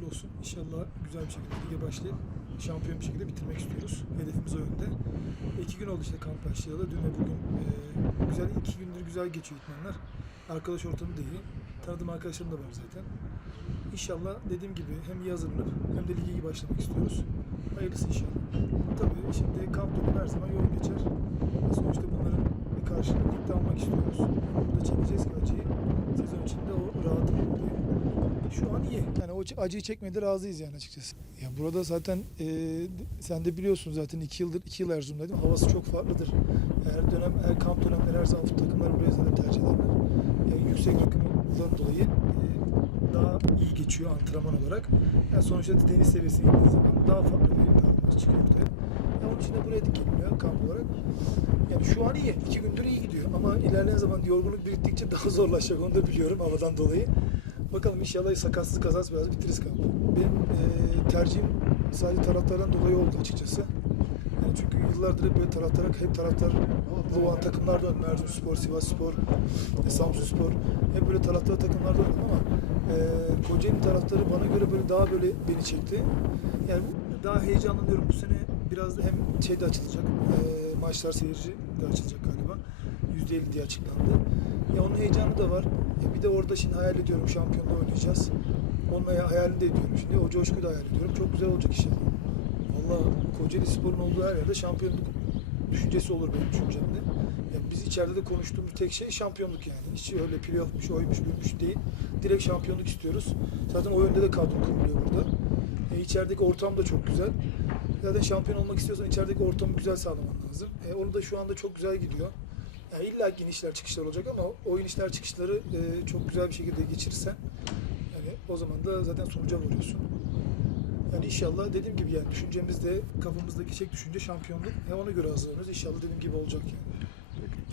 olsun. İnşallah güzel bir şekilde lige başlayıp şampiyon bir şekilde bitirmek istiyoruz. Hedefimiz o yönde. İki gün oldu işte kamp başlayalı. Dün ve bugün e, güzel iki gündür güzel geçiyor idmanlar. Arkadaş ortamı da iyi. Tanıdığım arkadaşlarım da var zaten. İnşallah dediğim gibi hem iyi hem de lige başlamak istiyoruz. Hayırlısı inşallah. Tabii şimdi kamp dönemi her zaman yoğun geçer. Sonuçta bunların karşılığını ligde almak istiyoruz. Burada çekeceğiz ki Şu an iyi. Yani o acıyı çekmeye de razıyız yani açıkçası. Ya burada zaten e, sen de biliyorsun zaten iki yıldır iki yıl Erzurum'daydım. Havası çok farklıdır. Her dönem her kamp dönemleri her zaman takımlar buraya zaten tercih ederler. Yani yüksek rakımdan dolayı e, daha iyi geçiyor antrenman olarak. Yani sonuçta deniz seviyesi indiği zaman daha farklı bir performans çıkıyor ortaya. Ya onun için de buraya geliniyor kamp olarak. Yani şu an iyi. iki gündür iyi gidiyor. Ama ilerleyen zaman yorgunluk biriktikçe daha zorlaşacak. Onu da biliyorum havadan dolayı. Bakalım inşallah sakatsız kazasız biraz bitiririz kampı. Benim e, tercihim sadece taraftardan dolayı oldu açıkçası. Yani çünkü yıllardır hep böyle taraftar, hep taraftar olan takımlarda oynadım. Erzurumspor, Sivasspor, e, Samsunspor. Hep böyle taraftar takımlarda oynadım ama e, Kocaeli taraftarı bana göre böyle daha böyle beni çekti. Yani daha heyecanlanıyorum bu sene. Biraz da hem şey de açılacak. E, maçlar seyirci de açılacak galiba. %50 diye açıklandı. Ya onun heyecanı da var. Ya bir de orada şimdi hayal ediyorum şampiyonluğu oynayacağız. Onunla ya- hayalini de ediyorum şimdi. O coşkuyu da hayal ediyorum. Çok güzel olacak inşallah. Valla Kocaeli Spor'un olduğu her yerde şampiyonluk düşüncesi olur benim düşüncemde. Ya biz içeride de konuştuğumuz tek şey şampiyonluk yani. Hiç öyle playoff'muş, oymuş, buymuş değil. Direkt şampiyonluk istiyoruz. Zaten o yönde de kadro kuruluyor burada. E, içerideki ortam da çok güzel. Zaten şampiyon olmak istiyorsan içerideki ortamı güzel sağlaman lazım. E, onu da şu anda çok güzel gidiyor. Yani illa inişler çıkışlar olacak ama o inişler çıkışları e, çok güzel bir şekilde geçirirsen yani o zaman da zaten sonuca varıyorsun. Yani inşallah dediğim gibi yani düşüncemizde kafamızdaki tek düşünce şampiyonluk. He ona göre hazırlanıyoruz. İnşallah dediğim gibi olacak yani.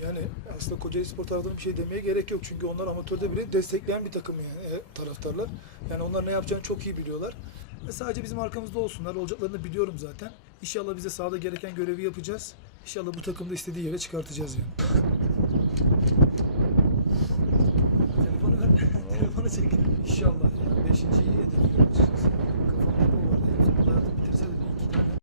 Yani aslında Kocaeli Spor taraftarına bir şey demeye gerek yok. Çünkü onlar amatörde bile destekleyen bir takım yani e, taraftarlar. Yani onlar ne yapacağını çok iyi biliyorlar. Ve sadece bizim arkamızda olsunlar. Olacaklarını biliyorum zaten. İnşallah bize sahada gereken görevi yapacağız. İnşallah bu takımda istediği yere çıkartacağız yani. Telefonu ver. Telefonu çek. İnşallah